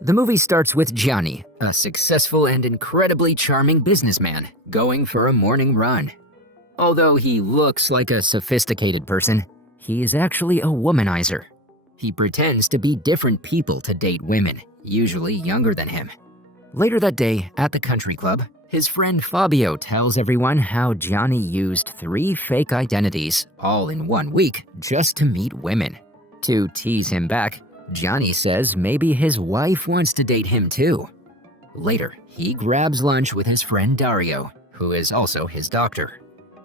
The movie starts with Johnny, a successful and incredibly charming businessman, going for a morning run. Although he looks like a sophisticated person, he is actually a womanizer. He pretends to be different people to date women, usually younger than him. Later that day, at the country club, his friend Fabio tells everyone how Johnny used 3 fake identities all in 1 week just to meet women. To tease him back, Johnny says maybe his wife wants to date him too. Later, he grabs lunch with his friend Dario, who is also his doctor.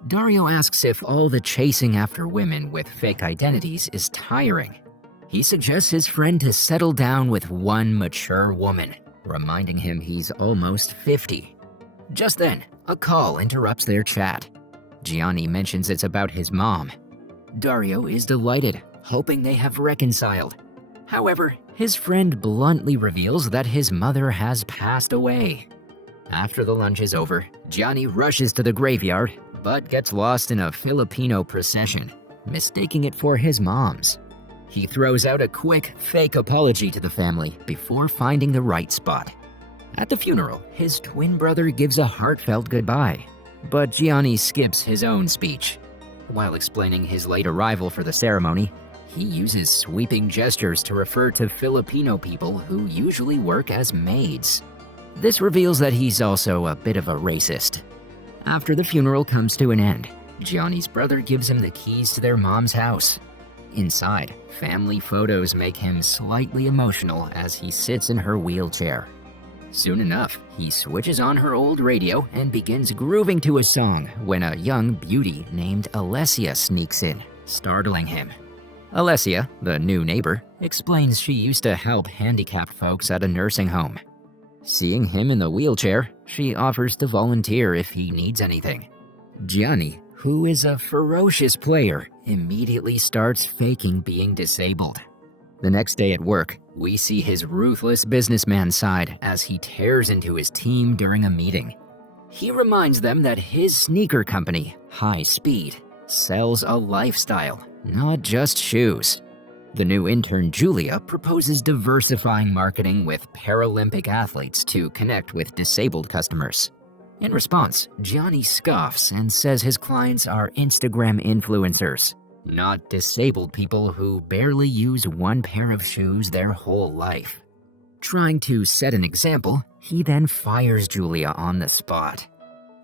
Dario asks if all the chasing after women with fake identities is tiring. He suggests his friend to settle down with one mature woman, reminding him he's almost 50. Just then, a call interrupts their chat. Gianni mentions it's about his mom. Dario is delighted, hoping they have reconciled. However, his friend bluntly reveals that his mother has passed away. After the lunch is over, Gianni rushes to the graveyard, but gets lost in a Filipino procession, mistaking it for his mom's. He throws out a quick, fake apology to the family before finding the right spot. At the funeral, his twin brother gives a heartfelt goodbye, but Gianni skips his own speech. While explaining his late arrival for the ceremony, he uses sweeping gestures to refer to Filipino people who usually work as maids. This reveals that he's also a bit of a racist. After the funeral comes to an end, Gianni's brother gives him the keys to their mom's house. Inside, family photos make him slightly emotional as he sits in her wheelchair. Soon enough, he switches on her old radio and begins grooving to a song when a young beauty named Alessia sneaks in, startling him. Alessia, the new neighbor, explains she used to help handicapped folks at a nursing home. Seeing him in the wheelchair, she offers to volunteer if he needs anything. Gianni, who is a ferocious player, immediately starts faking being disabled. The next day at work, we see his ruthless businessman side as he tears into his team during a meeting. He reminds them that his sneaker company, High Speed, sells a lifestyle, not just shoes. The new intern Julia proposes diversifying marketing with Paralympic athletes to connect with disabled customers. In response, Johnny scoffs and says his clients are Instagram influencers, not disabled people who barely use one pair of shoes their whole life. Trying to set an example, he then fires Julia on the spot.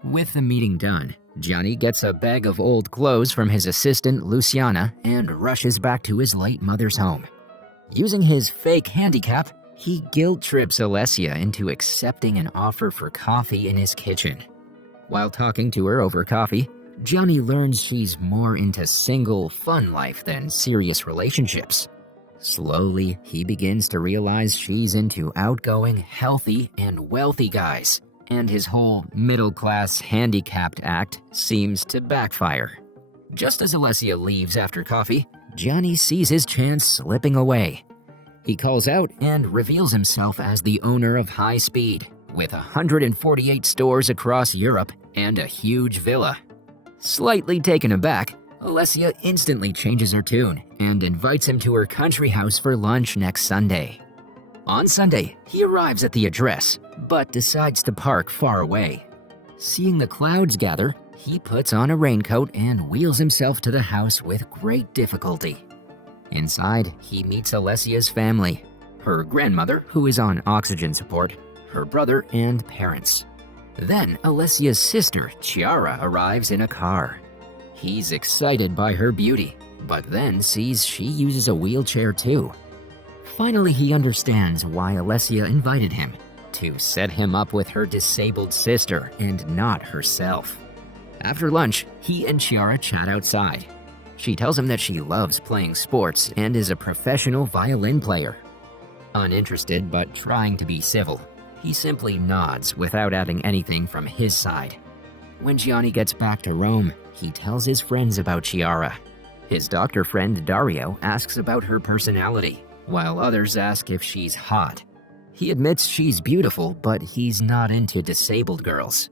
With the meeting done, Johnny gets a bag of old clothes from his assistant Luciana and rushes back to his late mother's home. Using his fake handicap, he guilt-trips Alessia into accepting an offer for coffee in his kitchen. While talking to her over coffee, Johnny learns she's more into single, fun life than serious relationships. Slowly, he begins to realize she's into outgoing, healthy, and wealthy guys, and his whole middle-class handicapped act seems to backfire. Just as Alessia leaves after coffee, Johnny sees his chance slipping away. He calls out and reveals himself as the owner of High Speed, with 148 stores across Europe and a huge villa. Slightly taken aback, Alessia instantly changes her tune and invites him to her country house for lunch next Sunday. On Sunday, he arrives at the address, but decides to park far away. Seeing the clouds gather, he puts on a raincoat and wheels himself to the house with great difficulty. Inside, he meets Alessia's family, her grandmother, who is on oxygen support, her brother, and parents. Then Alessia's sister, Chiara, arrives in a car. He's excited by her beauty, but then sees she uses a wheelchair too. Finally, he understands why Alessia invited him, to set him up with her disabled sister and not herself. After lunch, he and Chiara chat outside. She tells him that she loves playing sports and is a professional violin player. Uninterested but trying to be civil, he simply nods without adding anything from his side. When Gianni gets back to Rome, he tells his friends about Chiara. His doctor friend Dario asks about her personality, while others ask if she's hot. He admits she's beautiful, but he's not into disabled girls.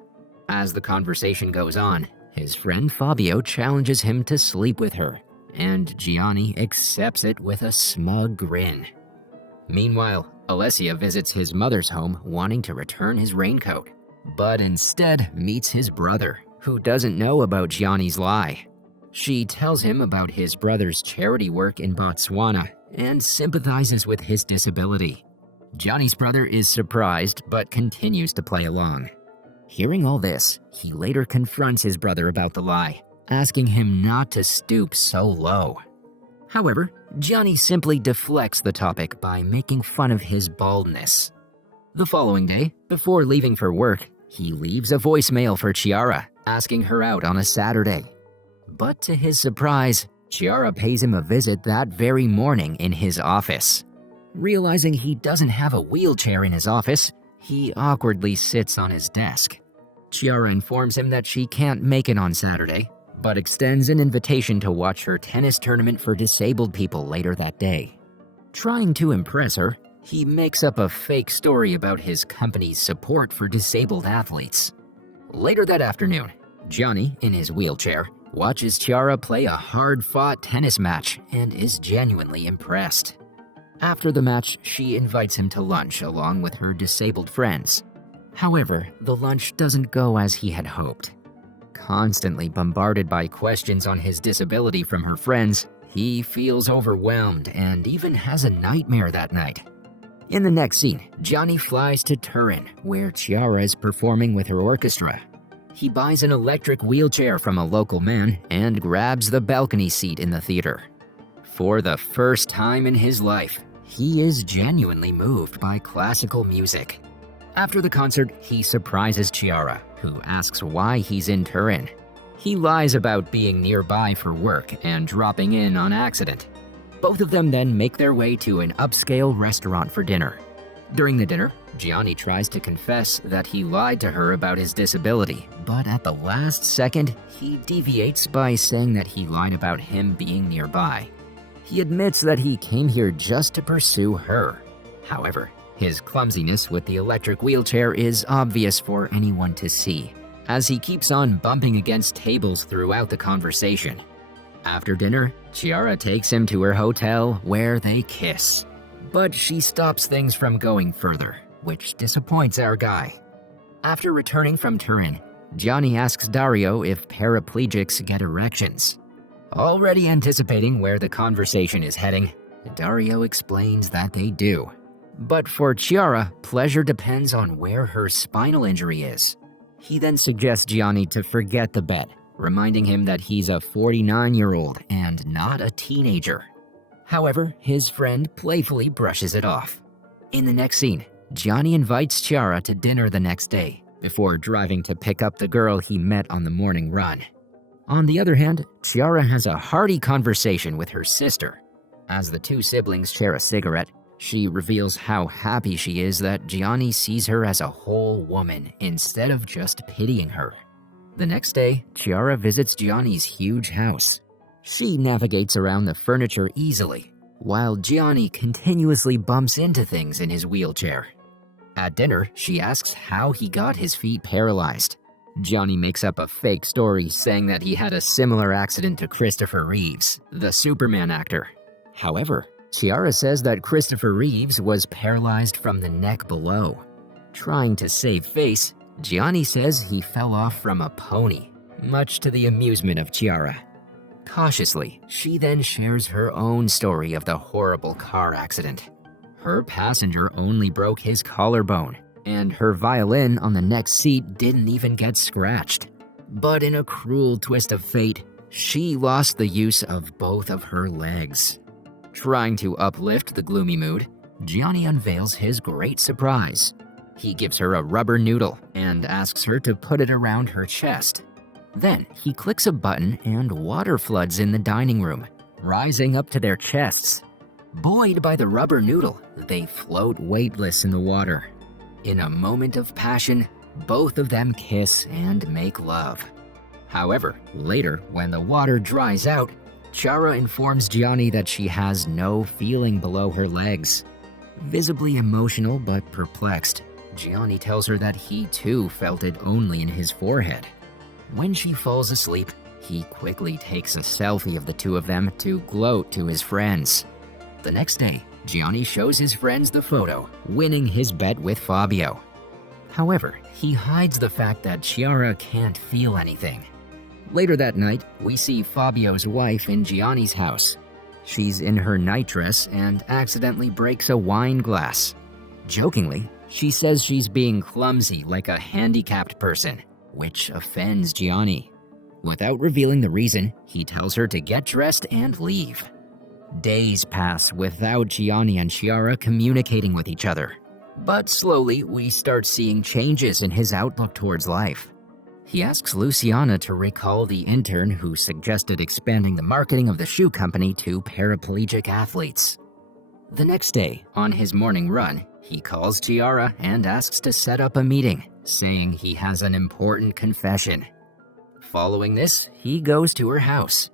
As the conversation goes on, his friend Fabio challenges him to sleep with her, and Gianni accepts it with a smug grin. Meanwhile, Alessia visits his mother's home wanting to return his raincoat, but instead meets his brother, who doesn't know about Gianni's lie. She tells him about his brother's charity work in Botswana and sympathizes with his disability. Gianni's brother is surprised but continues to play along. Hearing all this, he later confronts his brother about the lie, asking him not to stoop so low. However, Gianni simply deflects the topic by making fun of his baldness. The following day, before leaving for work, he leaves a voicemail for Chiara, asking her out on a Saturday. But to his surprise, Chiara pays him a visit that very morning in his office. Realizing he doesn't have a wheelchair in his office, he awkwardly sits on his desk. Chiara informs him that she can't make it on Saturday, but extends an invitation to watch her tennis tournament for disabled people later that day. Trying to impress her, he makes up a fake story about his company's support for disabled athletes. Later that afternoon, Gianni, in his wheelchair, watches Chiara play a hard-fought tennis match and is genuinely impressed. After the match, she invites him to lunch along with her disabled friends. However, the lunch doesn't go as he had hoped. Constantly bombarded by questions on his disability from her friends, he feels overwhelmed and even has a nightmare that night. In the next scene, Gianni flies to Turin, where Chiara is performing with her orchestra. He buys an electric wheelchair from a local man and grabs the balcony seat in the theater. For the first time in his life, he is genuinely moved by classical music. After the concert, he surprises Chiara, who asks why he's in Turin. He lies about being nearby for work and dropping in on accident. Both of them then make their way to an upscale restaurant for dinner. During the dinner, Gianni tries to confess that he lied to her about his disability, but at the last second, he deviates by saying that he lied about him being nearby. He admits that he came here just to pursue her. However, his clumsiness with the electric wheelchair is obvious for anyone to see, as he keeps on bumping against tables throughout the conversation. After dinner, Chiara takes him to her hotel where they kiss. But she stops things from going further, which disappoints our guy. After returning from Turin, Gianni asks Dario if paraplegics get erections. Already anticipating where the conversation is heading, Dario explains that they do. But for Chiara, pleasure depends on where her spinal injury is. He then suggests Gianni to forget the bet, reminding him that he's a 49-year-old and not a teenager. However, his friend playfully brushes it off. In the next scene, Gianni invites Chiara to dinner the next day, before driving to pick up the girl he met on the morning run. On the other hand, Chiara has a hearty conversation with her sister. As the two siblings share a cigarette, she reveals how happy she is that Gianni sees her as a whole woman instead of just pitying her. The next day, Chiara visits Gianni's huge house. She navigates around the furniture easily, while Gianni continuously bumps into things in his wheelchair. At dinner, she asks how he got his feet paralyzed. Gianni makes up a fake story saying that he had a similar accident to Christopher Reeves, the Superman actor. However, Chiara says that Christopher Reeves was paralyzed from the neck below. Trying to save face, Gianni says he fell off from a pony, much to the amusement of Chiara. Cautiously, she then shares her own story of the horrible car accident. Her passenger only broke his collarbone, and her violin on the next seat didn't even get scratched. But in a cruel twist of fate, she lost the use of both of her legs. Trying to uplift the gloomy mood, Gianni unveils his great surprise. He gives her a rubber noodle and asks her to put it around her chest. Then he clicks a button and water floods in the dining room, rising up to their chests. Buoyed by the rubber noodle, they float weightless in the water. In a moment of passion, both of them kiss and make love. However, later, when the water dries out, Chiara informs Gianni that she has no feeling below her legs. Visibly emotional but perplexed, Gianni tells her that he too felt it only in his forehead. When she falls asleep, he quickly takes a selfie of the two of them to gloat to his friends. The next day, Gianni shows his friends the photo, winning his bet with Fabio. However, he hides the fact that Chiara can't feel anything. Later that night, we see Fabio's wife in Gianni's house. She's in her nightdress and accidentally breaks a wine glass. Jokingly, she says she's being clumsy like a handicapped person, which offends Gianni. Without revealing the reason, he tells her to get dressed and leave. Days pass without Gianni and Chiara communicating with each other. But slowly, we start seeing changes in his outlook towards life. He asks Luciana to recall the intern who suggested expanding the marketing of the shoe company to paraplegic athletes. The next day, on his morning run, he calls Chiara and asks to set up a meeting, saying he has an important confession. Following this, he goes to her house.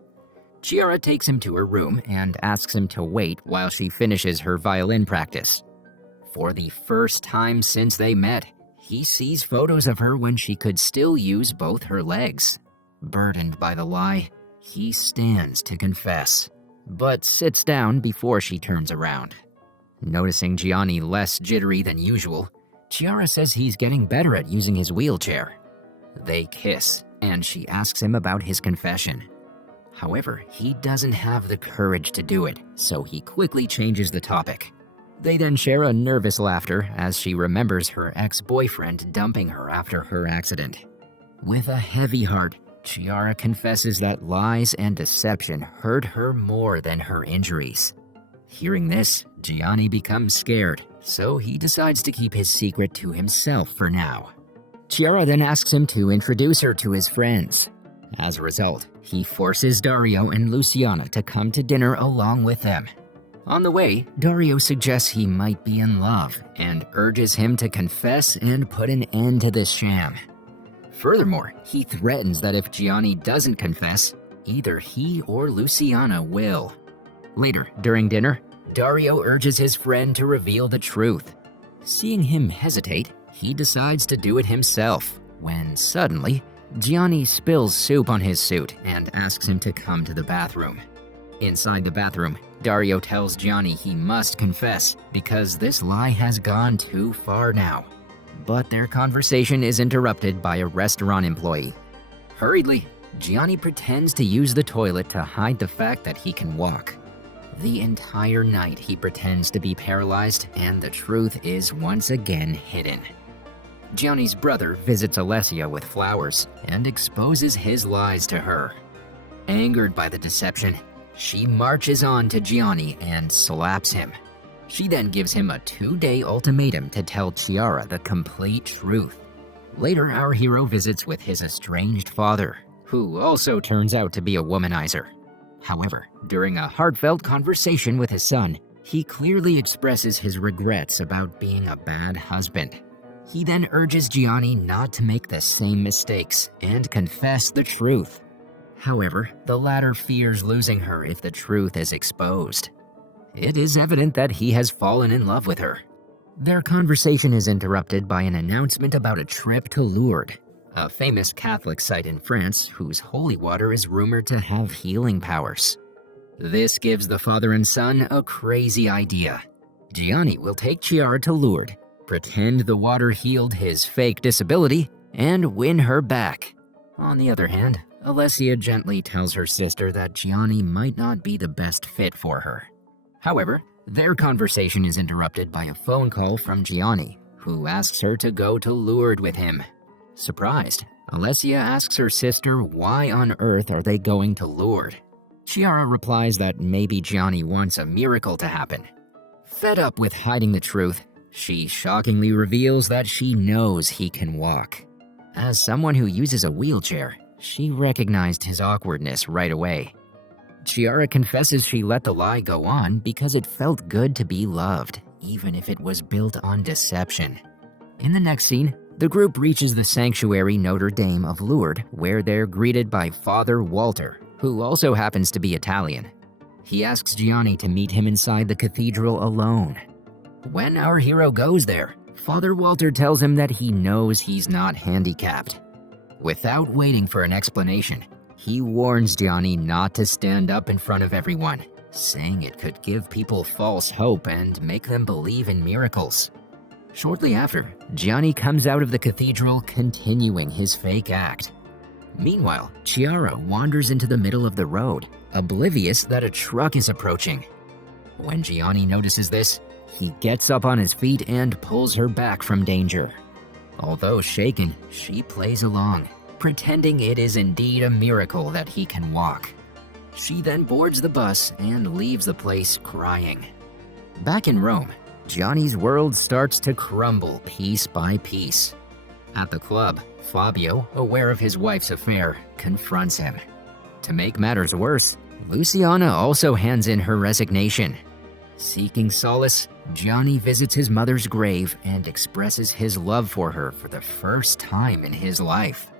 Chiara takes him to her room and asks him to wait while she finishes her violin practice. For the first time since they met, he sees photos of her when she could still use both her legs. Burdened by the lie, he stands to confess, but sits down before she turns around. Noticing Gianni less jittery than usual, Chiara says he's getting better at using his wheelchair. They kiss, and she asks him about his confession. However, he doesn't have the courage to do it, so he quickly changes the topic. They then share a nervous laughter as she remembers her ex-boyfriend dumping her after her accident. With a heavy heart, Chiara confesses that lies and deception hurt her more than her injuries. Hearing this, Gianni becomes scared, so he decides to keep his secret to himself for now. Chiara then asks him to introduce her to his friends. As a result, he forces Dario and Luciana to come to dinner along with them. On the way, Dario suggests he might be in love and urges him to confess and put an end to this sham. Furthermore, he threatens that if Gianni doesn't confess, either he or Luciana will. Later, during dinner, Dario urges his friend to reveal the truth. Seeing him hesitate, he decides to do it himself, when suddenly, Gianni spills soup on his suit and asks him to come to the bathroom. Inside the bathroom, Dario tells Gianni he must confess because this lie has gone too far now. But their conversation is interrupted by a restaurant employee. Hurriedly, Gianni pretends to use the toilet to hide the fact that he can walk. The entire night he pretends to be paralyzed, and the truth is once again hidden. Gianni's brother visits Alessia with flowers and exposes his lies to her. Angered by the deception, she marches on to Gianni and slaps him. She then gives him a 2-day ultimatum to tell Chiara the complete truth. Later, our hero visits with his estranged father, who also turns out to be a womanizer. However, during a heartfelt conversation with his son, he clearly expresses his regrets about being a bad husband. He then urges Gianni not to make the same mistakes and confess the truth. However, the latter fears losing her if the truth is exposed. It is evident that he has fallen in love with her. Their conversation is interrupted by an announcement about a trip to Lourdes, a famous Catholic site in France whose holy water is rumored to have healing powers. This gives the father and son a crazy idea. Gianni will take Chiara to Lourdes, pretend the water healed his fake disability, and win her back. On the other hand, Alessia gently tells her sister that Gianni might not be the best fit for her. However, their conversation is interrupted by a phone call from Gianni, who asks her to go to Lourdes with him. Surprised, Alessia asks her sister why on earth are they going to Lourdes. Chiara replies that maybe Gianni wants a miracle to happen. Fed up with hiding the truth, she shockingly reveals that she knows he can walk. As someone who uses a wheelchair, she recognized his awkwardness right away. Chiara confesses she let the lie go on because it felt good to be loved, even if it was built on deception. In the next scene, the group reaches the sanctuary Notre Dame of Lourdes, where they're greeted by Father Walter, who also happens to be Italian. He asks Gianni to meet him inside the cathedral alone. When our hero goes there, Father Walter tells him that he knows he's not handicapped. Without waiting for an explanation, he warns Gianni not to stand up in front of everyone, saying it could give people false hope and make them believe in miracles. Shortly after, Gianni comes out of the cathedral, continuing his fake act. Meanwhile, Chiara wanders into the middle of the road, oblivious that a truck is approaching. When Gianni notices this, he gets up on his feet and pulls her back from danger. Although shaken, she plays along, pretending it is indeed a miracle that he can walk. She then boards the bus and leaves the place crying. Back in Rome, Gianni's world starts to crumble piece by piece. At the club, Fabio, aware of his wife's affair, confronts him. To make matters worse, Luciana also hands in her resignation. Seeking solace, Gianni visits his mother's grave and expresses his love for her for the first time in his life.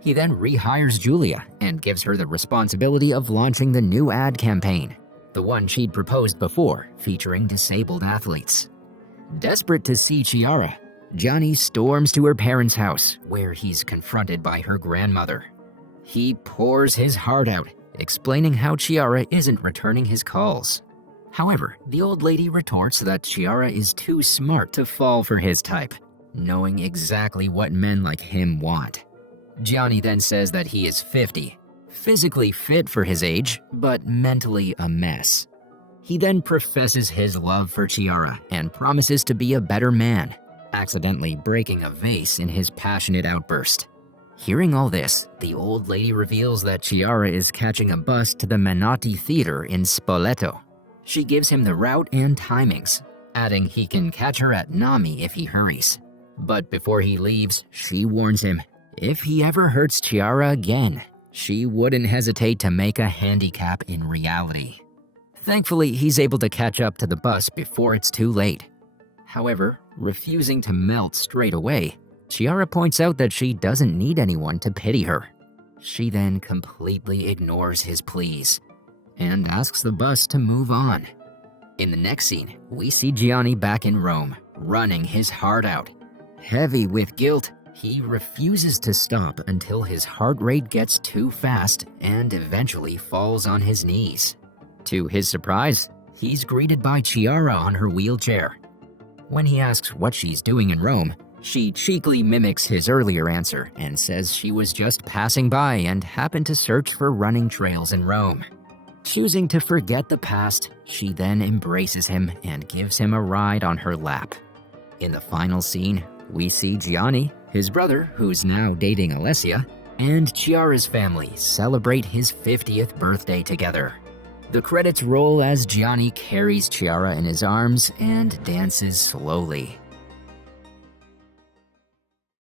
He then rehires Julia and gives her the responsibility of launching the new ad campaign, the one she'd proposed before, featuring disabled athletes. Desperate to see Chiara, Gianni storms to her parents' house, where he's confronted by her grandmother. He pours his heart out, explaining how Chiara isn't returning his calls. However, the old lady retorts that Chiara is too smart to fall for his type, knowing exactly what men like him want. Gianni then says that he is 50, physically fit for his age, but mentally a mess. He then professes his love for Chiara and promises to be a better man, accidentally breaking a vase in his passionate outburst. Hearing all this, the old lady reveals that Chiara is catching a bus to the Menotti Theater in Spoleto. She gives him the route and timings, adding he can catch her at Nami if he hurries. But before he leaves, she warns him, if he ever hurts Chiara again, she wouldn't hesitate to make a handicap in reality. Thankfully, he's able to catch up to the bus before it's too late. However, refusing to melt straight away, Chiara points out that she doesn't need anyone to pity her. She then completely ignores his pleas and asks the bus to move on. In the next scene, we see Gianni back in Rome, running his heart out. Heavy with guilt, he refuses to stop until his heart rate gets too fast and eventually falls on his knees. To his surprise, he's greeted by Chiara on her wheelchair. When he asks what she's doing in Rome, she cheekily mimics his earlier answer and says she was just passing by and happened to search for running trails in Rome. Choosing to forget the past, she then embraces him and gives him a ride on her lap. In the final scene, we see Gianni, his brother, who's now dating Alessia, and Chiara's family celebrate his 50th birthday together. The credits roll as Gianni carries Chiara in his arms and dances slowly.